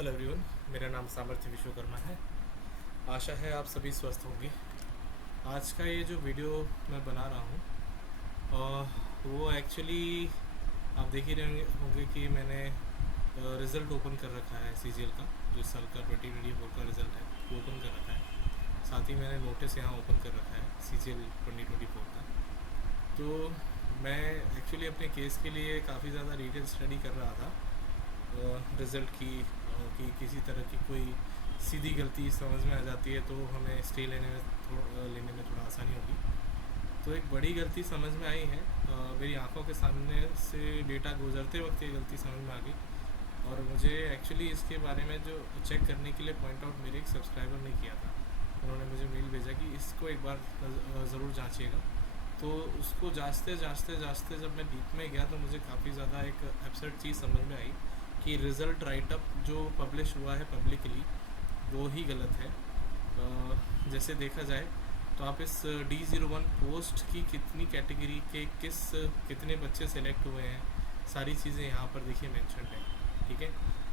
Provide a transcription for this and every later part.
Hello everyone, मेरा नाम सामर्थ्य विश्वकर्मा है। आशा है आप सभी स्वस्थ होंगे। आज का ये जो वीडियो मैं बना रहा हूँ वो एक्चुअली आप देख ही रहे होंगे कि मैंने रिज़ल्ट ओपन कर रखा है सीजीएल का। जो इस साल का 2024 का रिज़ल्ट है वो ओपन कर रखा है। साथ ही मैंने नोटिस यहाँ ओपन कर रखा है सीजीएल 2024 का। तो मैं एक्चुअली अपने केस के लिए काफ़ी ज़्यादा डिटेल स्टडी कर रहा था रिज़ल्ट की, कि किसी तरह की कोई सीधी गलती समझ में आ जाती है तो हमें स्टे लेने में थोड़ा आसानी होगी। तो एक बड़ी गलती समझ में आई है, मेरी आंखों के सामने से डेटा गुजरते वक्त ये गलती समझ में आ गई। और मुझे एक्चुअली इसके बारे में जो चेक करने के लिए पॉइंट आउट मेरे एक सब्सक्राइबर ने किया था। उन्होंने मुझे मेल भेजा कि इसको एक बार ज़रूर जांचिएगा। तो उसको जांचते जांचते जांचते जब मैं डीप में गया तो मुझे काफ़ी ज़्यादा एक एब्सर्ड चीज़ समझ में आई कि रिज़ल्ट राइटअप जो पब्लिश हुआ है पब्लिकली वो ही गलत है। जैसे देखा जाए तो आप इस D01 पोस्ट की कितनी कैटेगरी के कितने बच्चे सेलेक्ट हुए हैं, सारी चीज़ें यहाँ पर देखिए मेंशन है। ठीक है,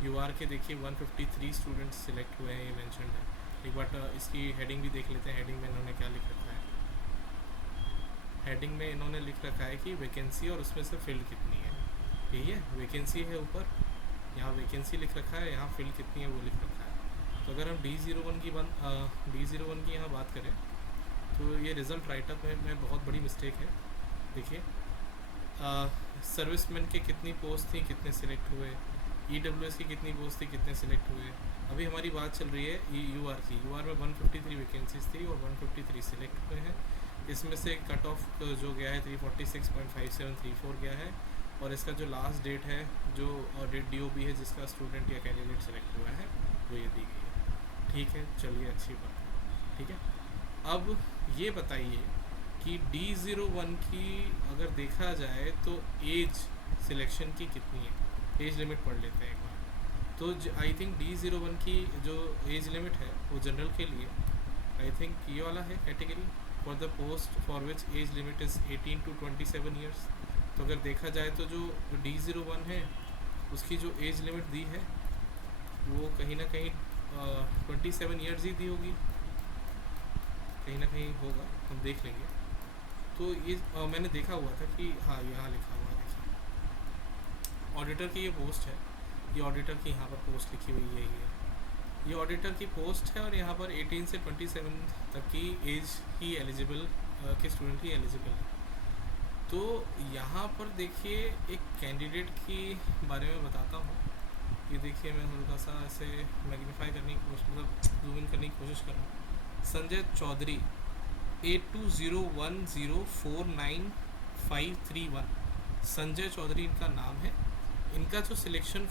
UR के देखिए 153 स्टूडेंट्स सेलेक्ट हुए हैं, ये मेंशन है। एक बार इसकी हेडिंग भी देख लेते हैं। हेडिंग में इन्होंने क्या लिख रखा है। हेडिंग में इन्होंने लिख रखा है कि वैकेंसी और उसमें से फील्ड कितनी है। ठीक है, वैकेंसी है ऊपर, यहाँ वैकेंसी लिख रखा है, यहाँ फील्ड कितनी है वो लिख रखा है। तो अगर हम D01 की यहाँ बात करें तो ये रिज़ल्ट राइटअप में बहुत बड़ी मिस्टेक है। देखिए, सर्विसमैन के कितनी पोस्ट थी, कितने सिलेक्ट हुए, EWS की कितनी पोस्ट थी, कितने सिलेक्ट हुए। अभी हमारी बात चल रही है UR की। UR में 153 वैकेंसीज थी और 153 सिलेक्ट हुए हैं। इसमें से कट ऑफ जो गया है 346.5734 गया है। और इसका जो लास्ट डेट है, जो डेट DOB है जिसका स्टूडेंट या कैंडिडेट सेलेक्ट हुआ है, वो ये दी गई है। ठीक है, चलिए अच्छी बात है। ठीक है, अब ये बताइए कि D01 की अगर देखा जाए तो एज सिलेक्शन की कितनी है। एज लिमिट पढ़ लेते हैं एक बार। तो आई थिंक D01 की जो एज लिमिट है वो जनरल के लिए आई थिंक ये वाला है category, for the post for which age limit is 18 to 27 years. तो अगर देखा जाए तो जो D01 है उसकी जो एज लिमिट दी है वो कहीं ना कहीं 27 ईयर्स ही दी होगी, कहीं ना कहीं होगा, हम देख लेंगे। तो ये मैंने देखा हुआ था कि हाँ यहाँ लिखा हुआ है, देखिए ऑडिटर की ये पोस्ट है। ये ऑडिटर की यहाँ पर पोस्ट लिखी हुई है, ये ऑडिटर की पोस्ट है। और यहाँ पर 18 से 27 तक की एज ही एलिजिबल के स्टूडेंट ही एलिजिबल है। तो यहाँ पर देखिए एक कैंडिडेट के बारे में बताता हूँ। ये देखिए, मैं थोड़ा सा ऐसे मैग्नीफाई करने की कोशिश, मतलब जूम इन करने की कोशिश कर रहा हूँ। संजय चौधरी 8201049531, संजय चौधरी इनका नाम है। इनका जो सिलेक्शन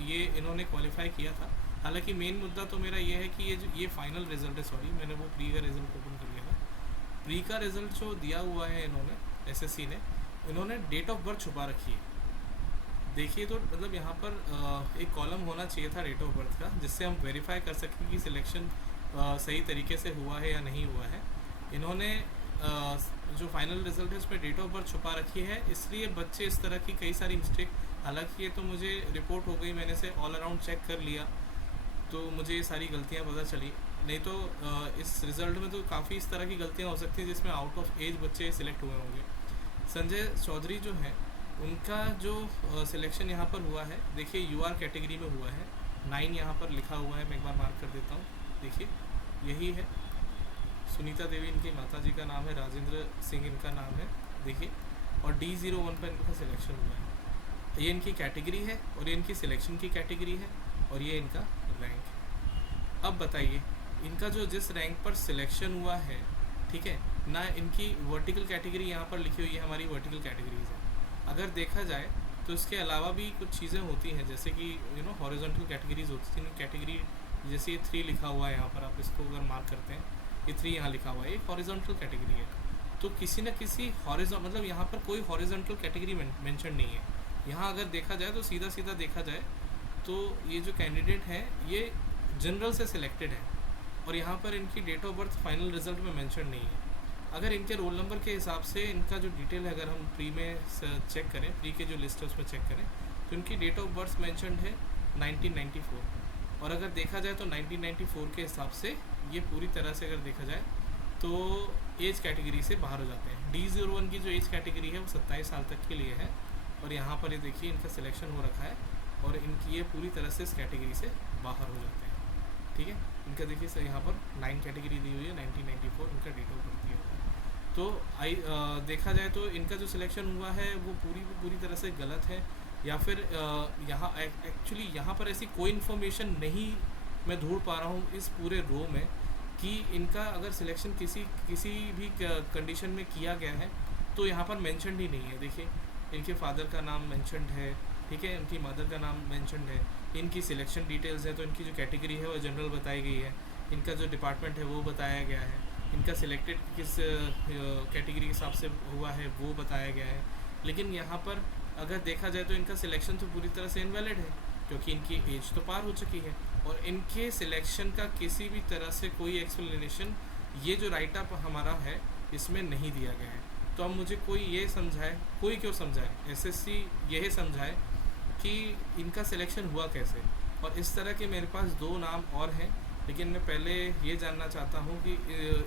ये इन्होंने क्वालिफाई किया था। हालांकि मेन मुद्दा तो मेरा ये है कि ये फाइनल रिजल्ट है। सॉरी, मैंने वो प्री का रिजल्ट ओपन कर लिया था। प्री का रिज़ल्ट जो दिया हुआ है इन्होंने, SSC ने, इन्होंने डेट ऑफ बर्थ छुपा रखी है। देखिए, तो मतलब यहाँ पर एक कॉलम होना चाहिए था डेट ऑफ बर्थ का, जिससे हम वेरीफाई कर सकें कि सिलेक्शन सही तरीके से हुआ है या नहीं हुआ है। इन्होंने जो फाइनल रिज़ल्ट है उसमें डेट ऑफ बर्थ छुपा रखी है, इसलिए बच्चे इस तरह की कई सारी मिस्टेक, हालांकि ये तो मुझे रिपोर्ट हो गई, मैंने से ऑल अराउंड चेक कर लिया तो मुझे ये सारी गलतियाँ पता चली। नहीं तो इस रिज़ल्ट में तो काफ़ी इस तरह की गलतियाँ हो सकती हैं जिसमें आउट ऑफ एज बच्चे सिलेक्ट हुए होंगे। संजय चौधरी जो हैं उनका जो सिलेक्शन यहाँ पर हुआ है, देखिए UR कैटेगरी में हुआ है। 9 यहाँ पर लिखा हुआ है, मैं एक बार मार्क कर देता हूँ। देखिए यही है, सुनीता देवी इनकी माता जी का नाम है, राजेंद्र सिंह इनका नाम है। देखिए, और D01 पर इनका सिलेक्शन हुआ है। ये इनकी कैटेगरी है और ये इनकी सिलेक्शन की कैटेगरी है और ये इनका रैंक है। अब बताइए, इनका जो जिस रैंक पर सिलेक्शन हुआ है, ठीक है ना, इनकी वर्टिकल कैटेगरी यहाँ पर लिखी हुई है, हमारी वर्टिकल कैटेगरीज है। अगर देखा जाए तो इसके अलावा भी कुछ चीज़ें होती हैं, जैसे कि हॉरिजॉन्टल कैटेगरीज होती हैं। कैटेगरी जैसे ये 3 लिखा हुआ है यहाँ पर, आप इसको अगर मार्क करते हैं, ये 3 यहाँ लिखा हुआ है, एक हॉरिजॉन्टल कैटेगरी है। तो किसी न किसी मतलब यहाँ पर कोई हॉरिजॉन्टल कैटेगरी मेंशन नहीं है। यहाँ अगर देखा जाए तो सीधा सीधा देखा जाए तो ये जो कैंडिडेट हैं ये जनरल से सिलेक्टेड है और यहाँ पर इनकी date of birth final result में मेंशन नहीं है। अगर इनके रोल नंबर के हिसाब से इनका जो डिटेल है, अगर हम प्री में चेक करें, प्री के जो लिस्ट है उसमें चेक करें, तो इनकी डेट ऑफ बर्थ मेंशनड है 1994। और अगर देखा जाए तो 1994 के हिसाब से ये पूरी तरह से अगर देखा जाए तो एज कैटेगरी से बाहर हो जाते हैं। D01 की जो एज कैटेगरी है वो 27 साल तक के लिए है, और यहाँ पर ये देखिए इनका सिलेक्शन हो रखा है, और इनकी ये पूरी तरह से इस कैटेगरी से बाहर हो जाते हैं। ठीक है, इनका देखिए सर यहाँ पर 9 कैटेगरी दी हुई है, 1994 इनका डेट ऑफ बर्थ दिया हुआ है। तो देखा जाए तो इनका जो सिलेक्शन हुआ है वो पूरी तरह से गलत है, या फिर यहाँ एक्चुअली यहाँ पर ऐसी कोई इन्फॉर्मेशन नहीं मैं ढूंढ पा रहा हूँ इस पूरे रो में कि इनका अगर सिलेक्शन किसी भी कंडीशन में किया गया है तो यहाँ पर मेंशनड ही नहीं है। देखिए इनके फादर का नाम मेंशनड है, ठीक है, इनकी मदर का नाम मेंशनड है, इनकी सिलेक्शन डिटेल्स है तो इनकी जो कैटेगरी है वो जनरल बताई गई है, इनका जो डिपार्टमेंट है वो बताया गया है, इनका सिलेक्टेड किस कैटेगरी के हिसाब से हुआ है वो बताया गया है। लेकिन यहाँ पर अगर देखा जाए तो इनका सिलेक्शन तो पूरी तरह से इनवैलिड है, क्योंकि इनकी एज तो पार हो चुकी है, और इनके सिलेक्शन का किसी भी तरह से कोई एक्सप्लेनेशन ये जो राइट अप हमारा है इसमें नहीं दिया गया है। तो अब मुझे कोई ये समझाए, कोई क्यों समझाए, एसएससी यही समझाए कि इनका सिलेक्शन हुआ कैसे। और इस तरह के मेरे पास 2 नाम और हैं, लेकिन मैं पहले ये जानना चाहता हूँ कि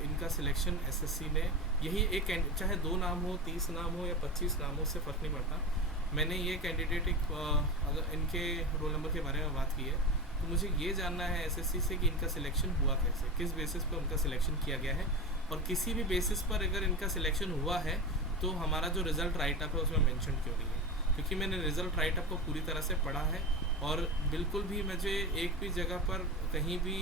इनका सिलेक्शन एसएससी ने यही एक, चाहे 2 नाम हो, 30 नाम हो या 25 नाम हो, उससे फ़र्क नहीं पड़ता, मैंने ये कैंडिडेट अगर इनके रोल नंबर के बारे में बात की है तो मुझे ये जानना है एसएससी से कि इनका सिलेक्शन हुआ कैसे, किस बेसिस पर उनका सिलेक्शन किया गया है, और किसी भी बेसिस पर अगर इनका सिलेक्शन हुआ है तो हमारा जो रिज़ल्ट राइट अप है उसमें मेंशन क्यों नहीं है। क्योंकि मैंने रिज़ल्ट राइट अप को पूरी तरह से पढ़ा है, और बिल्कुल भी मुझे एक भी जगह पर कहीं भी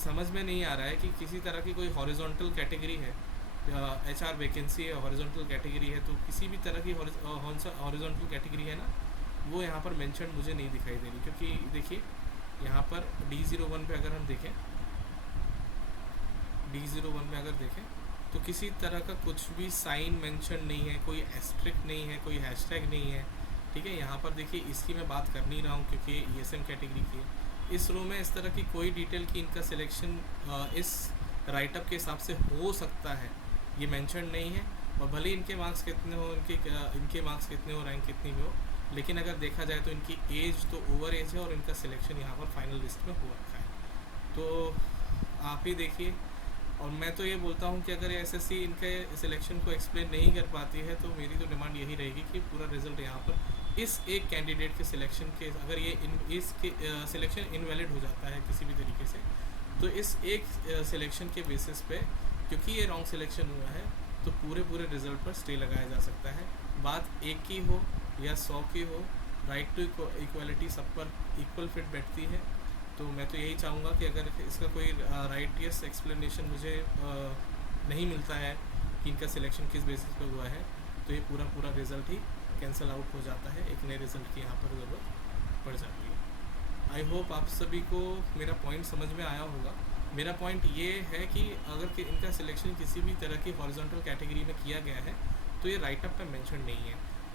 समझ में नहीं आ रहा है कि किसी तरह की कोई हॉरिजॉन्टल कैटेगरी है, HR वैकेंसी है, हॉरिजॉन्टल कैटेगरी है, तो किसी भी तरह की हॉरिजॉन्टल कैटेगरी है ना वो यहाँ पर मेंशन मुझे नहीं दिखाई दे रही। क्योंकि देखिए यहाँ पर D01 पे अगर हम देखें, D01 में अगर देखें तो किसी तरह का कुछ भी साइन मेंशन नहीं है, कोई एस्ट्रिक नहीं है, कोई हैशटैग नहीं है। ठीक है, यहाँ पर देखिए इसकी मैं बात कर नहीं रहा हूँ क्योंकि ESM कैटेगरी की है। इस रो में इस तरह की कोई डिटेल की इनका सिलेक्शन इस राइटअप के हिसाब से हो सकता है ये मेंशन नहीं है। और भले इनके मार्क्स कितने हो, इनके मार्क्स कितने हो, रैंक कितनी भी हो, लेकिन अगर देखा जाए तो इनकी एज तो ओवर एज है और इनका सिलेक्शन यहाँ पर फाइनल लिस्ट में हो रखा है। तो आप ही देखिए, और मैं तो ये बोलता हूँ कि अगर एसएससी इनके सिलेक्शन को एक्सप्लेन नहीं कर पाती है तो मेरी तो डिमांड यही रहेगी कि पूरा रिजल्ट यहाँ पर इस एक कैंडिडेट के सिलेक्शन के, अगर ये इसके सिलेक्शन इनवैलिड हो जाता है किसी भी तरीके से, तो इस एक सिलेक्शन के बेसिस पे, क्योंकि ये रॉन्ग सिलेक्शन हुआ है, तो पूरे रिजल्ट पर स्टे लगाया जा सकता है। बात एक की हो या 100 की हो, राइट टू इक्वालिटी सब पर इक्वल फिट बैठती है। तो मैं तो यही चाहूँगा कि अगर इसका कोई राइटियस एक्सप्लेनेशन मुझे नहीं मिलता है कि इनका सिलेक्शन किस बेसिस पर हुआ है, तो ये पूरा रिज़ल्ट ही कैंसिल आउट हो जाता है, एक नए रिज़ल्ट की यहाँ पर ज़रूरत पड़ जाती है। आई होप आप सभी को मेरा पॉइंट समझ में आया होगा। मेरा पॉइंट ये है कि अगर इनका सिलेक्शन किसी भी तरह की हॉरिजॉन्टल कैटेगरी में किया गया है तो ये राइटअप पे मेंशन नहीं है,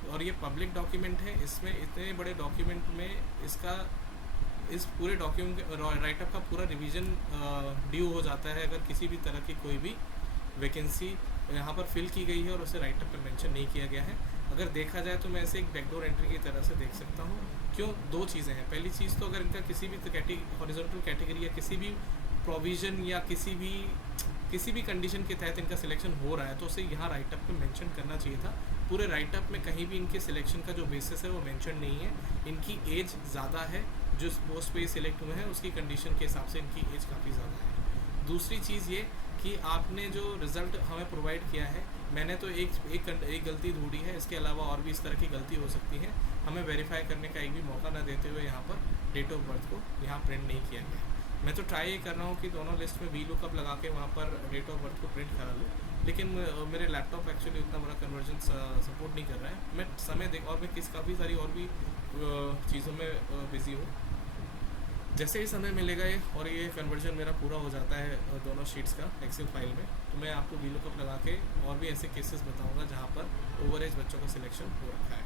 और ये पब्लिक डॉक्यूमेंट है। इसमें इतने बड़े डॉक्यूमेंट में इस पूरे डॉक्यूमेंट राइटअप का पूरा रिवीजन ड्यू हो जाता है अगर किसी भी तरह की कोई भी वैकेंसी यहाँ पर फिल की गई है और उसे राइटअप पर मेंशन नहीं किया गया है। अगर देखा जाए तो मैं इसे एक बैकडोर एंट्री की तरह से देख सकता हूँ। क्यों? 2 चीज़ें हैं। पहली चीज़ तो अगर इनका किसी भी हॉरिजॉन्टल कैटेगरी या किसी भी प्रोविज़न या किसी भी कंडीशन के तहत इनका सिलेक्शन हो रहा है तो उसे यहाँ राइटअप पे मेंशन करना चाहिए था। पूरे राइटअप में कहीं भी इनके सिलेक्शन का जो बेसिस है वो मेंशन नहीं है। इनकी एज ज़्यादा है, जो पोस्ट पे सिलेक्ट हुए हैं उसकी कंडीशन के हिसाब से इनकी एज काफ़ी ज़्यादा है। दूसरी चीज़ ये कि आपने जो रिज़ल्ट हमें प्रोवाइड किया है, मैंने तो एक गलती ढूंढी है, इसके अलावा और भी इस तरह की गलती हो सकती है। हमें वेरीफाई करने का एक भी मौका ना देते हुए यहाँ पर डेट ऑफ बर्थ को यहाँ प्रिंट नहीं किया गया। मैं तो ट्राई ये कर रहा हूँ कि दोनों लिस्ट में VLOOKUP लगा के वहाँ पर डेट ऑफ बर्थ को प्रिंट करा लूँ, लेकिन मेरे लैपटॉप एक्चुअली उतना बड़ा कन्वर्जन सपोर्ट नहीं कर रहा है। मैं समय और मैं काफ़ी सारी और भी चीज़ों में बिज़ी हूँ। जैसे ही समय मिलेगा और ये कन्वर्जन मेरा पूरा हो जाता है दोनों शीट्स का एक्सेल फाइल में, तो मैं आपको VLOOKUP लगा के और भी ऐसे केसेस बताऊंगा जहाँ पर ओवर एज बच्चों का सिलेक्शन हो रखा है।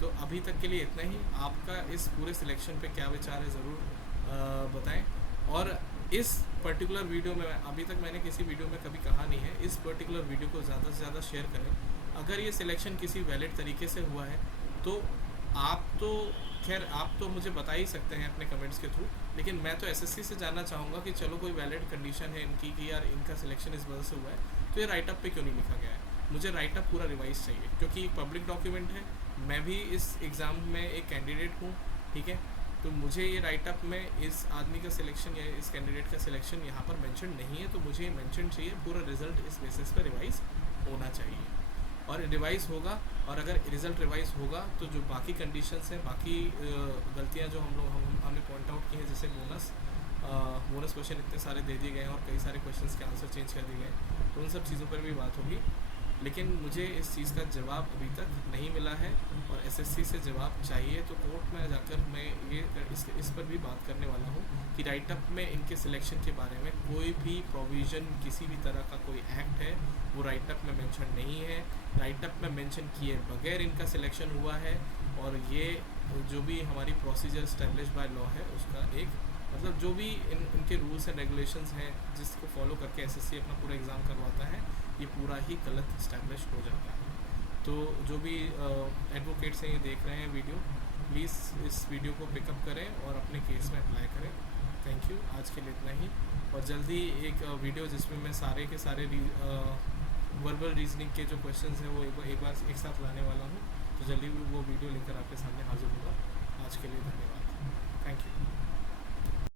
तो अभी तक के लिए इतना ही। आपका इस पूरे सिलेक्शन पे क्या विचार है ज़रूर बताएं। और इस पर्टिकुलर वीडियो में, अभी तक मैंने किसी वीडियो में कभी कहा नहीं है, इस पर्टिकुलर वीडियो को ज़्यादा से ज़्यादा शेयर करें। अगर ये सिलेक्शन किसी वैलिड तरीके से हुआ है तो आप तो खैर आप तो मुझे बता ही सकते हैं अपने कमेंट्स के थ्रू, लेकिन मैं तो एसएससी से जानना चाहूँगा कि चलो कोई वैलिड कंडीशन है इनकी कि यार इनका सिलेक्शन इस वजह से हुआ है, तो ये राइटअप पे क्यों नहीं लिखा गया है। मुझे राइटअप पूरा रिवाइज चाहिए, क्योंकि एक पब्लिक डॉक्यूमेंट है, मैं भी इस एग्ज़ाम में एक कैंडिडेट हूँ, ठीक है। तो मुझे ये राइटअप में इस आदमी का सिलेक्शन या इस कैंडिडेट का सिलेक्शन यहाँ पर मेंशन नहीं है, तो मुझे ये मेंशन चाहिए, पूरा रिजल्ट इस बेसिस पर रिवाइज होना चाहिए। और रिवाइज होगा, और अगर रिज़ल्ट रिवाइज होगा तो जो बाकी कंडीशंस हैं, बाकी गलतियां जो हमने पॉइंट आउट की हैं, जैसे बोनस क्वेश्चन इतने सारे दे दिए गए हैं और कई सारे क्वेश्चंस के आंसर चेंज कर दिए गए हैं, तो उन सब चीज़ों पर भी बात होगी। लेकिन मुझे इस चीज़ का जवाब अभी तक नहीं मिला है, और एसएससी से जवाब चाहिए, तो कोर्ट में जाकर मैं ये इस पर भी बात करने वाला हूँ कि राइटअप में इनके सिलेक्शन के बारे में कोई भी प्रोविज़न, किसी भी तरह का कोई एक्ट है वो राइटअप में मेंशन नहीं है। राइटअप में मेंशन किए बगैर इनका सिलेक्शन हुआ है, और ये जो भी हमारी प्रोसीजर स्टैब्लिश बाय लॉ है उसका एक मतलब जो भी इनके रूल्स एंड रेगुलेशंस हैं जिसको फॉलो करके एसएससी अपना पूरा एग्ज़ाम करवाता है, ये पूरा ही गलत इस्टेब्लिश हो जाता है। तो जो भी एडवोकेट्स हैं ये देख रहे हैं वीडियो, प्लीज़ इस वीडियो को पिकअप करें और अपने केस में अप्लाई करें। थैंक यू, आज के लिए इतना ही। और जल्दी एक वीडियो जिसमें मैं सारे के सारे वर्बल रीजनिंग के जो क्वेश्चंस हैं वो एक बार एक साथ लाने वाला हूँ, तो जल्दी वो वीडियो लेकर आपके सामने हाजिर होगा। आज के लिए धन्यवाद, थैंक यू।